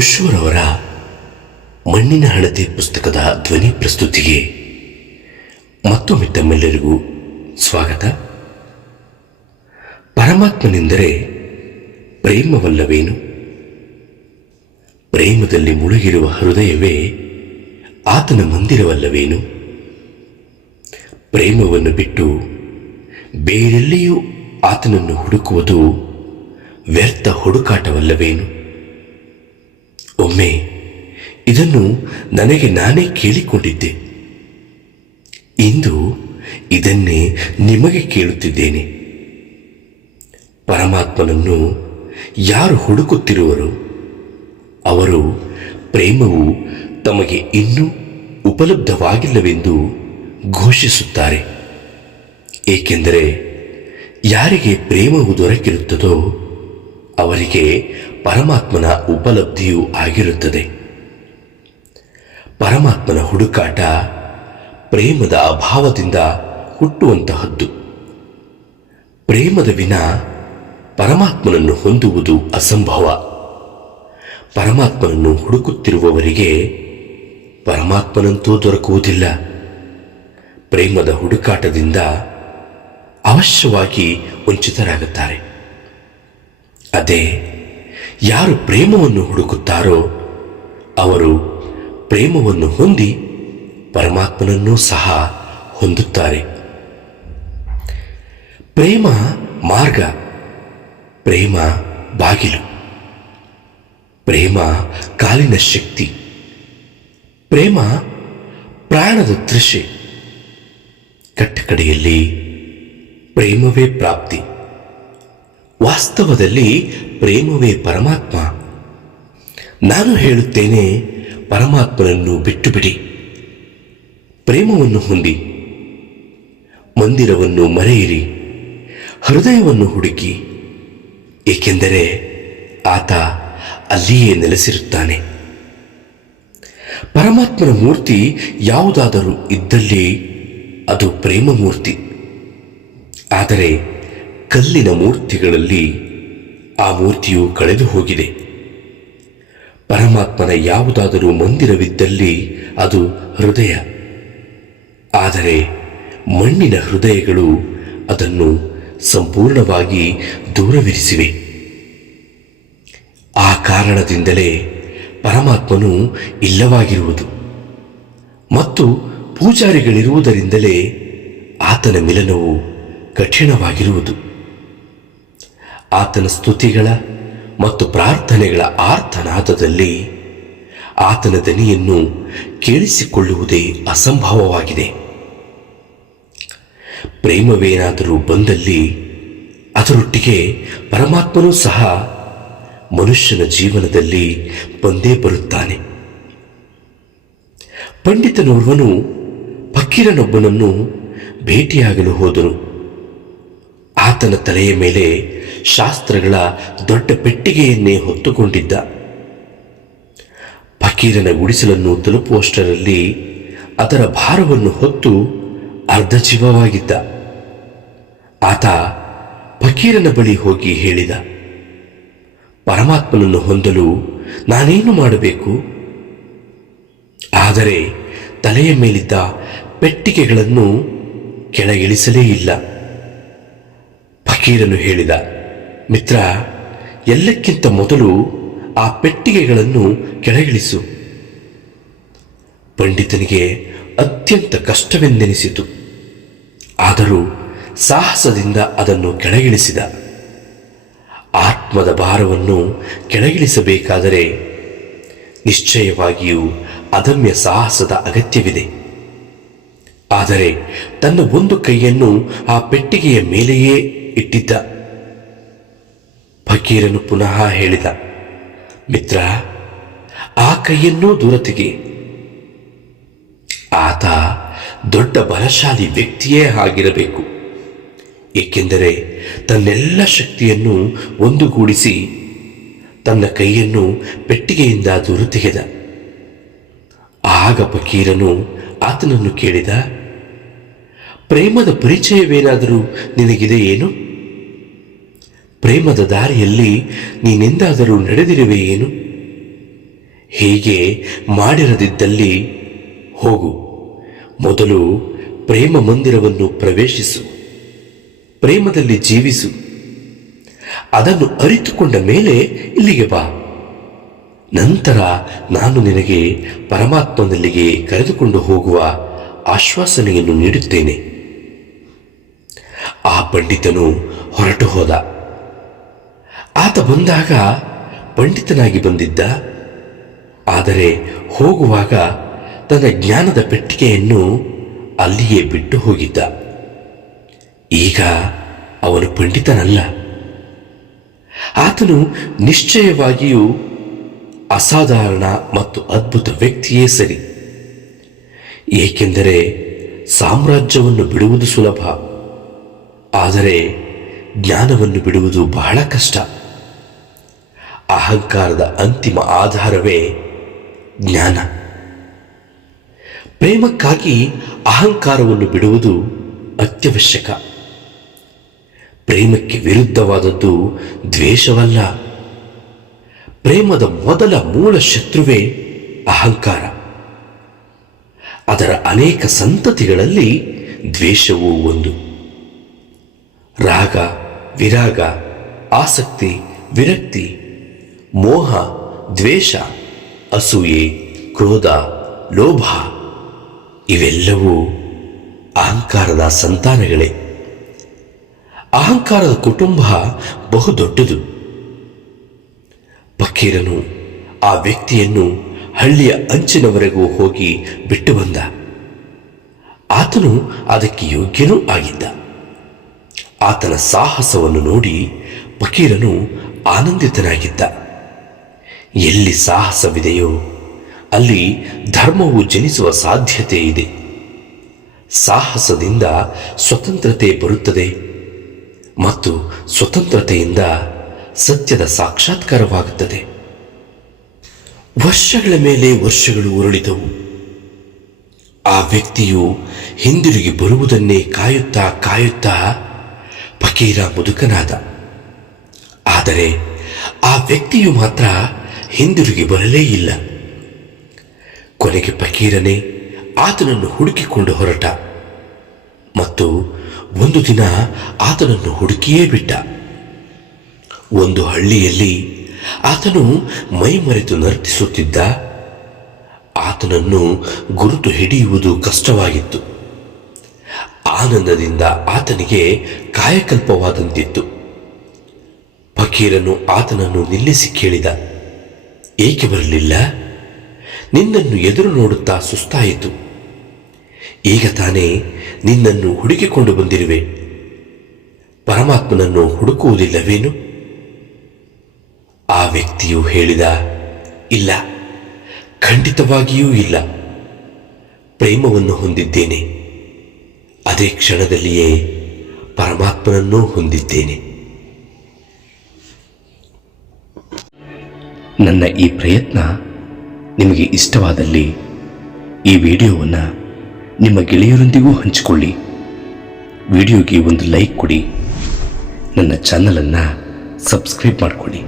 ಓಶೋರವರ ಮಣ್ಣಿನ ಹಣತೆ ಪುಸ್ತಕದ ಧ್ವನಿ ಪ್ರಸ್ತುತಿಗೆ ಮತ್ತೊಮ್ಮೆ ತಮ್ಮೆಲ್ಲರಿಗೂ ಸ್ವಾಗತ. ಪರಮಾತ್ಮನೆಂದರೆ ಪ್ರೇಮವಲ್ಲವೇನು? ಪ್ರೇಮದಲ್ಲಿ ಮುಳುಗಿರುವ ಹೃದಯವೇ ಆತನ ಮಂದಿರವಲ್ಲವೇನು? ಪ್ರೇಮವನ್ನು ಬಿಟ್ಟು ಬೇರೆಲ್ಲಿಯೂ ಆತನನ್ನು ಹುಡುಕುವುದು ವ್ಯರ್ಥ ಹುಡುಕಾಟವಲ್ಲವೇನು? ಒಮ್ಮೆ ಇದನ್ನು ನನಗೆ ನಾನೇ ಕೇಳಿಕೊಂಡಿದ್ದೆ. ಇಂದು ಇದನ್ನೇ ನಿಮಗೆ ಕೇಳುತ್ತಿದ್ದೇನೆ. ಪರಮಾತ್ಮನನ್ನು ಯಾರು ಹುಡುಕುತ್ತಿರುವರೋ ಅವರು ಪ್ರೇಮವು ತಮಗೆ ಇನ್ನೂ ಉಪಲಬ್ಧವಾಗಿಲ್ಲವೆಂದು ಘೋಷಿಸುತ್ತಾರೆ. ಏಕೆಂದರೆ ಯಾರಿಗೆ ಪ್ರೇಮವು ದೊರಕಿರುತ್ತದೋ ಅವರಿಗೆ ಪರಮಾತ್ಮನ ಉಪಲಬ್ಧಿಯೂ ಆಗಿರುತ್ತದೆ. ಪರಮಾತ್ಮನ ಹುಡುಕಾಟ ಪ್ರೇಮದ ಅಭಾವದಿಂದ ಹುಟ್ಟುವಂತಹದ್ದು. ಪ್ರೇಮದ ವಿನಾ ಪರಮಾತ್ಮನನ್ನು ಹೊಂದುವುದು ಅಸಂಭವ. ಪರಮಾತ್ಮನನ್ನು ಹುಡುಕುತ್ತಿರುವವರಿಗೆ ಪರಮಾತ್ಮನಂತೂ ದೊರಕುವುದಿಲ್ಲ. ಪ್ರೇಮದ ಹುಡುಕಾಟದಿಂದ ಅವಶ್ಯವಾಗಿ ವಂಚಿತರಾಗುತ್ತಾರೆ. ಅದೇ ಯಾರು ಪ್ರೇಮವನ್ನು ಹುಡುಕುತ್ತಾರೋ ಅವರು ಪ್ರೇಮವನ್ನು ಹೊಂದಿ ಪರಮಾತ್ಮನನ್ನೂ ಸಹ ಹೊಂದುತ್ತಾರೆ. ಪ್ರೇಮ ಮಾರ್ಗ, ಪ್ರೇಮ ಬಾಗಿಲು, ಪ್ರೇಮ ಕಾಲಿನ ಶಕ್ತಿ, ಪ್ರೇಮ ಪ್ರಾಣದ ತೃಷೆ. ಕಟ್ಟಕಡೆಯಲ್ಲಿ ಪ್ರೇಮವೇ ಪ್ರಾಪ್ತಿ. ವಾಸ್ತವದಲ್ಲಿ ಪ್ರೇಮವೇ ಪರಮಾತ್ಮ. ನಾನು ಹೇಳುತ್ತೇನೆ, ಪರಮಾತ್ಮನನ್ನು ಬಿಟ್ಟು ಬಿಡಿ, ಪ್ರೇಮವನ್ನು ಹೊಂದಿ. ಮಂದಿರವನ್ನು ಮರೆಯಿರಿ, ಹೃದಯವನ್ನು ಹುಡುಕಿ. ಏಕೆಂದರೆ ಆತ ಅಲ್ಲಿಯೇ ನೆಲೆಸಿರುತ್ತಾನೆ. ಪರಮಾತ್ಮನ ಮೂರ್ತಿ ಯಾವುದಾದರೂ ಇದ್ದಲ್ಲಿ ಅದು ಪ್ರೇಮ ಮೂರ್ತಿ. ಆದರೆ ಕಲ್ಲಿನ ಮೂರ್ತಿಗಳಲ್ಲಿ ಆ ಮೂರ್ತಿಯು ಕಳೆದು ಹೋಗಿದೆ. ಪರಮಾತ್ಮನ ಯಾವುದಾದರೂ ಮಂದಿರವಿದ್ದಲ್ಲಿ ಅದು ಹೃದಯ. ಆದರೆ ಮಣ್ಣಿನ ಹೃದಯಗಳು ಅದನ್ನು ಸಂಪೂರ್ಣವಾಗಿ ದೂರವಿರಿಸಿವೆ. ಆ ಕಾರಣದಿಂದಲೇ ಪರಮಾತ್ಮನು ಇಲ್ಲವಾಗಿರುವುದು ಮತ್ತು ಪೂಜಾರಿಗಳಿರುವುದರಿಂದಲೇ ಆತನ ಮಿಲನವು ಕಠಿಣವಾಗಿರುವುದು. ಆತನ ಸ್ತುತಿಗಳ ಮತ್ತು ಪ್ರಾರ್ಥನೆಗಳ ಆರ್ತನಾದದಲ್ಲಿ ಆತನ ದನಿಯನ್ನು ಕೇಳಿಸಿಕೊಳ್ಳುವುದೇ ಅಸಂಭವವಾಗಿದೆ. ಪ್ರೇಮವೇನಾದರೂ ಬಂದಲ್ಲಿ ಅದರೊಟ್ಟಿಗೆ ಪರಮಾತ್ಮನೂ ಸಹ ಮನುಷ್ಯನ ಜೀವನದಲ್ಲಿ ಬಂದೇ ಬರುತ್ತಾನೆ. ಪಂಡಿತನೋರ್ವನು ಫಕೀರನೊಬ್ಬನನ್ನು ಭೇಟಿಯಾಗಲು ಹೋದನು. ಆತನ ತಲೆಯ ಮೇಲೆ ಶಾಸ್ತ್ರಗಳ ದೊಡ್ಡ ಪೆಟ್ಟಿಗೆಯನ್ನೇ ಹೊತ್ತುಕೊಂಡಿದ್ದ. ಫಕೀರನ ಗುಡಿಸಲನ್ನು ತಲುಪುವಷ್ಟರಲ್ಲಿ ಅದರ ಭಾರವನ್ನು ಹೊತ್ತು ಅರ್ಧ ಜೀವವಾಗಿದ್ದ. ಆತ ಫಕೀರನ ಬಳಿ ಹೋಗಿ ಹೇಳಿದ, ಪರಮಾತ್ಮನನ್ನು ಹೊಂದಲು ನಾನೇನು ಮಾಡಬೇಕು? ಆದರೆ ತಲೆಯ ಮೇಲಿದ್ದ ಪೆಟ್ಟಿಗೆಗಳನ್ನು ಕೆಳಗಿಳಿಸಲೇ ಇಲ್ಲ. ಫಕೀರನು ಹೇಳಿದ, ಮಿತ್ರ, ಎಲ್ಲಕ್ಕಿಂತ ಮೊದಲು ಆ ಪೆಟ್ಟಿಗೆಗಳನ್ನು ಕೆಳಗಿಳಿಸು. ಪಂಡಿತನಿಗೆ ಅತ್ಯಂತ ಕಷ್ಟವೆಂದೆನಿಸಿತು. ಆದರೂ ಸಾಹಸದಿಂದ ಅದನ್ನು ಕೆಳಗಿಳಿಸಿದ. ಆತ್ಮದ ಭಾರವನ್ನು ಕೆಳಗಿಳಿಸಬೇಕಾದರೆ ನಿಶ್ಚಯವಾಗಿಯೂ ಅದಮ್ಯ ಸಾಹಸದ ಅಗತ್ಯವಿದೆ. ಆದರೆ ತನ್ನ ಒಂದು ಕೈಯನ್ನು ಆ ಪೆಟ್ಟಿಗೆಯ ಮೇಲೆಯೇ ಇಟ್ಟಿದ್ದ. ಫಕೀರನು ಪುನಃ ಹೇಳಿದ, ಮಿತ್ರ, ಆ ಕೈಯನ್ನೂ ದೂರ ತೆಗೆ. ಆತ ದೊಡ್ಡ ಬಲಶಾಲಿ ವ್ಯಕ್ತಿಯೇ ಆಗಿರಬೇಕು. ಏಕೆಂದರೆ ತನ್ನೆಲ್ಲ ಶಕ್ತಿಯನ್ನು ಒಂದುಗೂಡಿಸಿ ತನ್ನ ಕೈಯನ್ನು ಪೆಟ್ಟಿಗೆಯಿಂದ ದೂರ ತೆಗೆದ. ಆಗ ಫಕೀರನು ಆತನನ್ನು ಕೇಳಿದ, ಪ್ರೇಮದ ಪರಿಚಯವೇನಾದರೂ ನಿನಗಿದೆಯೇನು? ಪ್ರೇಮದ ದಾರಿಯಲ್ಲಿ ನೀನೆಂದಾದರೂ ನಡೆದಿರುವೆಯೇನು? ಹೀಗೆ ಮಾಡಿರದಿದ್ದಲ್ಲಿ ಹೋಗು, ಮೊದಲು ಪ್ರೇಮ ಮಂದಿರವನ್ನು ಪ್ರವೇಶಿಸು, ಪ್ರೇಮದಲ್ಲಿ ಜೀವಿಸು, ಅದನ್ನು ಅರಿತುಕೊಂಡ ಮೇಲೆ ಇಲ್ಲಿಗೆ ಬಾ. ನಂತರ ನಾನು ನಿನಗೆ ಪರಮಾತ್ಮನಲ್ಲಿಗೆ ಕರೆದುಕೊಂಡು ಹೋಗುವ ಆಶ್ವಾಸನೆಯನ್ನು ನೀಡುತ್ತೇನೆ. ಆ ಪಂಡಿತನು ಹೊರಟು ಹೋದ. ಆತ ಬಂದಾಗ ಪಂಡಿತನಾಗಿ ಬಂದಿದ್ದ, ಆದರೆ ಹೋಗುವಾಗ ತನ್ನ ಜ್ಞಾನದ ಪೆಟ್ಟಿಗೆಯನ್ನು ಅಲ್ಲಿಯೇ ಬಿಟ್ಟು ಹೋಗಿದ್ದ. ಈಗ ಅವನು ಪಂಡಿತನಲ್ಲ. ಆತನು ನಿಶ್ಚಯವಾಗಿಯೂ ಅಸಾಧಾರಣ ಮತ್ತು ಅದ್ಭುತ ವ್ಯಕ್ತಿಯೇ ಸರಿ. ಏಕೆಂದರೆ ಸಾಮ್ರಾಜ್ಯವನ್ನು ಬಿಡುವುದು ಸುಲಭ, ಆದರೆ ಜ್ಞಾನವನ್ನು ಬಿಡುವುದು ಬಹಳ ಕಷ್ಟ. ಅಹಂಕಾರದ ಅಂತಿಮ ಆಧಾರವೇ ಜ್ಞಾನ. ಪ್ರೇಮಕ್ಕಾಗಿ ಅಹಂಕಾರವನ್ನು ಬಿಡುವುದು ಅತ್ಯವಶ್ಯಕ. ಪ್ರೇಮಕ್ಕೆ ವಿರುದ್ಧವಾದದ್ದು ದ್ವೇಷವಲ್ಲ. ಪ್ರೇಮದ ಮೊದಲ ಮೂಲ ಶತ್ರುವೇ ಅಹಂಕಾರ. ಅದರ ಅನೇಕ ಸಂತತಿಗಳಲ್ಲಿ ದ್ವೇಷವೂ ಒಂದು. ರಾಗ, ವಿರಾಗ, ಆಸಕ್ತಿ, ವಿರಕ್ತಿ, ಮೋಹ, ದ್ವೇಷ, ಅಸೂಯೆ, ಕ್ರೋಧ, ಲೋಭ ಇವೆಲ್ಲವೂ ಅಹಂಕಾರದ ಸಂತಾನಗಳೇ. ಅಹಂಕಾರದ ಕುಟುಂಬ ಬಹುದೊಡ್ಡದು. ಫಕೀರನು ಆ ವ್ಯಕ್ತಿಯನ್ನು ಹಳ್ಳಿಯ ಅಂಚಿನವರೆಗೂ ಹೋಗಿ ಬಿಟ್ಟು ಬಂದ. ಆತನು ಅದಕ್ಕೆ ಯೋಗ್ಯನೂ ಆಗಿದ್ದ. ಆತನ ಸಾಹಸವನ್ನು ನೋಡಿ ಫಕೀರನು ಆನಂದಿತನಾಗಿದ್ದ. ಎಲ್ಲಿ ಸಾಹಸವಿದೆಯೋ ಅಲ್ಲಿ ಧರ್ಮವು ಜನಿಸುವ ಸಾಧ್ಯತೆ ಇದೆ. ಸಾಹಸದಿಂದ ಸ್ವತಂತ್ರತೆ ಬರುತ್ತದೆ ಮತ್ತು ಸ್ವತಂತ್ರತೆಯಿಂದ ಸತ್ಯದ ಸಾಕ್ಷಾತ್ಕಾರವಾಗುತ್ತದೆ. ವರ್ಷಗಳ ಮೇಲೆ ವರ್ಷಗಳು ಉರುಳಿದವು. ಆ ವ್ಯಕ್ತಿಯು ಹಿಂದಿರುಗಿ ಬರುವುದನ್ನೇ ಕಾಯುತ್ತಾ ಕಾಯುತ್ತಾ ಫಕೀರ ಮುದುಕನಾದ. ಆದರೆ ಆ ವ್ಯಕ್ತಿಯು ಮಾತ್ರ ಹಿಂದಿರುಗಿ ಬರಲೇ ಇಲ್ಲ. ಕೊನೆಗೆ ಫಕೀರನೇ ಆತನನ್ನು ಹುಡುಕಿಕೊಂಡು ಹೊರಟ ಮತ್ತು ಒಂದು ದಿನ ಆತನನ್ನು ಹುಡುಕಿಯೇ ಬಿಟ್ಟ. ಒಂದು ಹಳ್ಳಿಯಲ್ಲಿ ಆತನು ಮೈಮರೆತು ನರ್ತಿಸುತ್ತಿದ್ದ. ಆತನನ್ನು ಗುರುತು ಹಿಡಿಯುವುದು ಕಷ್ಟವಾಗಿತ್ತು. ಆನಂದದಿಂದ ಆತನಿಗೆ ಕಾಯಕಲ್ಪವಾದಂತಿತ್ತು. ಫಕೀರನು ಆತನನ್ನು ನಿಲ್ಲಿಸಿ ಕೇಳಿದ, ಏಕೆ ಬರಲಿಲ್ಲ? ನಿನ್ನನ್ನು ಎದುರು ನೋಡುತ್ತಾ ಸುಸ್ತಾಯಿತು. ಈಗ ತಾನೇ ನಿನ್ನನ್ನು ಹುಡುಕಿಕೊಂಡು ಬಂದಿರುವೆ. ಪರಮಾತ್ಮನನ್ನು ಹುಡುಕುವುದಿಲ್ಲವೇನು? ಆ ವ್ಯಕ್ತಿಯು ಹೇಳಿದ, ಇಲ್ಲ, ಖಂಡಿತವಾಗಿಯೂ ಇಲ್ಲ. ಪ್ರೇಮವನ್ನು ಹೊಂದಿದ್ದೇನೆ. ಅದೇ ಕ್ಷಣದಲ್ಲಿಯೇ ಪರಮಾತ್ಮನನ್ನೂ ಹೊಂದಿದ್ದೇನೆ. ನನ್ನ ಈ ಪ್ರಯತ್ನ ನಿಮಗೆ ಇಷ್ಟವಾದಲ್ಲಿ ಈ ವಿಡಿಯೋವನ್ನು ನಿಮ್ಮ ಗೆಳೆಯರೊಂದಿಗೂ ಹಂಚಿಕೊಳ್ಳಿ. ವಿಡಿಯೋಗೆ ಒಂದು ಲೈಕ್ ಕೊಡಿ. ನನ್ನ ಚಾನಲನ್ನು ಸಬ್ಸ್ಕ್ರೈಬ್ ಮಾಡಿಕೊಳ್ಳಿ.